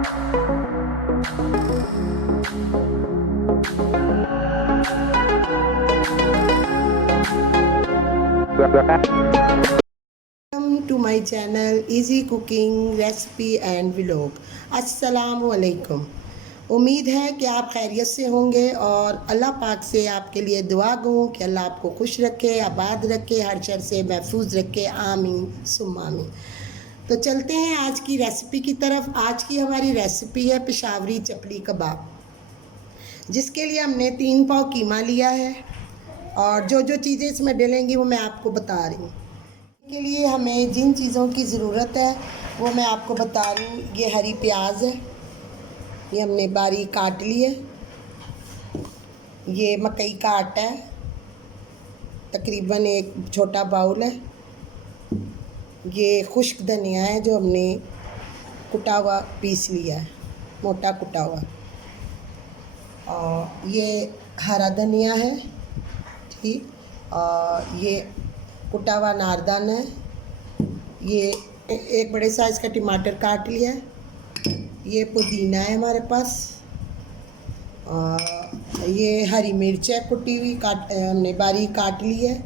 Welcome to my channel easy cooking recipe and vlog. अस्सलाम वालेकुम। उम्मीद है कि आप खैरियत से होंगे और अल्लाह पाक से आपके लिए दुआ गो कि अल्लाह आपको खुश रखे, आबाद रखे, हर शर से महफूज रखे। आमीन सुम्मा आमीन। तो चलते हैं आज की रेसिपी की तरफ। आज की हमारी रेसिपी है पेशावरी चपली कबाब, जिसके लिए हमने 3 पाव कीमा लिया है और जो जो चीज़ें इसमें डलेंगी वो मैं आपको बता रही हूँ। के लिए हमें जिन चीज़ों की ज़रूरत है वो मैं आपको बता रही हूँ। ये हरी प्याज है, ये हमने बारीक काट ली है। ये मकई का आटा है, तकरीबन एक छोटा बाउल है। ये खुश्क धनिया है जो हमने कुटा हुआ पीस लिया है, मोटा कुटा हुआ। और ये हरा धनिया है, ठीक। और ये कुटा हुआ नारदान है। ये एक बड़े साइज़ का टमाटर काट लिया है। ये पुदीना है हमारे पास। और ये हरी मिर्च है कुटी हुई, हमने बारीक काट ली है।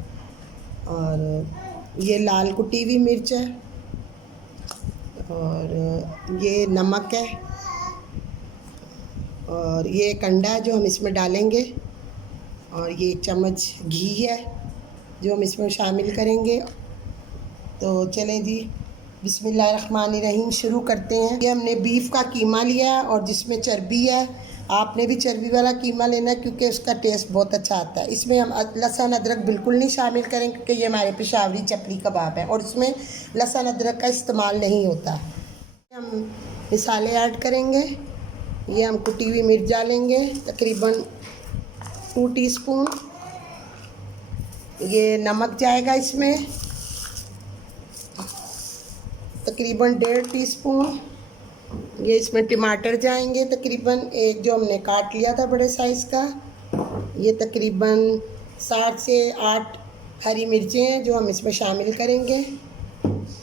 और ये लाल कुटी हुई मिर्च है। और ये नमक है। और ये कंडा है जो हम इसमें डालेंगे। और ये 1 चम्मच घी है जो हम इसमें शामिल करेंगे। तो चलें जी, बिस्मिल्लाहिर्रहमानिर्रहीम शुरू करते हैं। ये हमने बीफ का कीमा लिया है और जिसमें चर्बी है। आपने भी चर्बी वाला कीमा लेना है क्योंकि उसका टेस्ट बहुत अच्छा आता है। इसमें हम लहसुन अदरक बिल्कुल नहीं शामिल करें क्योंकि ये हमारे पेशावरी चपली कबाब है और इसमें लहसुन अदरक का इस्तेमाल नहीं होता। हम मसाले ऐड करेंगे। ये हम कुटी हुई मिर्च डालेंगे, तकरीबन 2 टीस्पून। ये नमक जाएगा इसमें तकरीबन 1.5 टीस्पून। ये इसमें टमाटर जाएंगे तकरीबन एक, जो हमने काट लिया था बड़े साइज़ का। ये तकरीबन 7 से 8 हरी मिर्चें हैं जो हम इसमें शामिल करेंगे।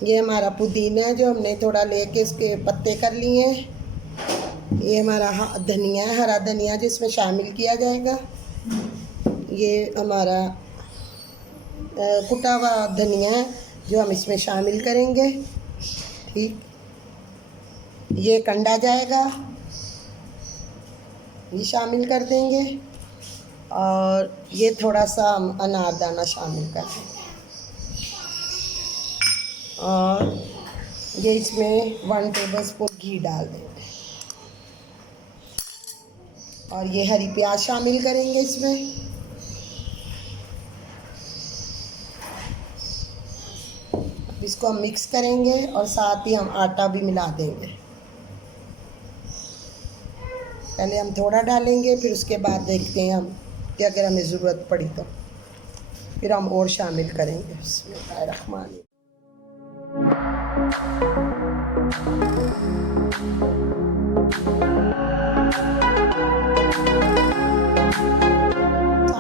ये हमारा पुदीना है जो हमने थोड़ा लेके इसके पत्ते कर लिए हैं। ये हमारा धनिया है, हरा धनिया, जो इसमें शामिल किया जाएगा। ये हमारा कुटा हुआ धनिया है जो हम इसमें शामिल करेंगे, ठीक। ये कंडा जाएगा, ये शामिल कर देंगे। और ये थोड़ा सा हम अनारदाना शामिल कर देंगे। और ये इसमें 1 टेबलस्पून घी डाल देंगे। और ये हरी प्याज शामिल करेंगे इसमें। इसको हम मिक्स करेंगे और साथ ही हम आटा भी मिला देंगे। पहले हम थोड़ा डालेंगे, फिर उसके बाद देखते हैं हम कि अगर हमें ज़रूरत पड़ी तो फिर हम और शामिल करेंगे। बिस्मिल्लाहिर्रहमानिर्रहीम।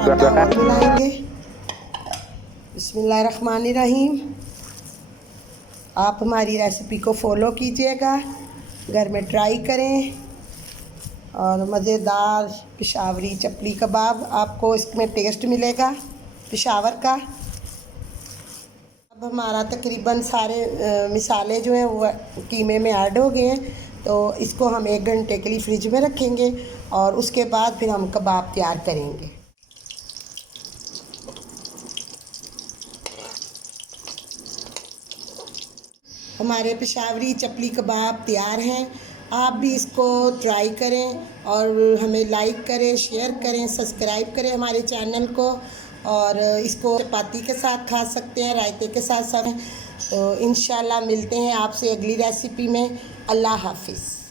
आटा और मिलाएंगे। बिस्मिल्लाहिर्रहमानिर्रहीम। आप हमारी रेसिपी को फॉलो कीजिएगा, घर में ट्राई करें और मज़ेदार पेशावरी चपली कबाब आपको इसमें टेस्ट मिलेगा पेशावर का। अब हमारा तकरीबन सारे मिसाले जो हैं वो कीमे में ऐड हो गए हैं। तो इसको हम 1 घंटे के लिए फ्रिज में रखेंगे और उसके बाद फिर हम कबाब तैयार करेंगे। हमारे पेशावरी चपली कबाब तैयार हैं। आप भी इसको ट्राई करें और हमें लाइक करें, शेयर करें, सब्सक्राइब करें हमारे चैनल को। और इसको चपाती के साथ खा सकते हैं, रायते के साथ सब। तो इंशाल्लाह मिलते हैं आपसे अगली रेसिपी में। अल्लाह हाफिज़।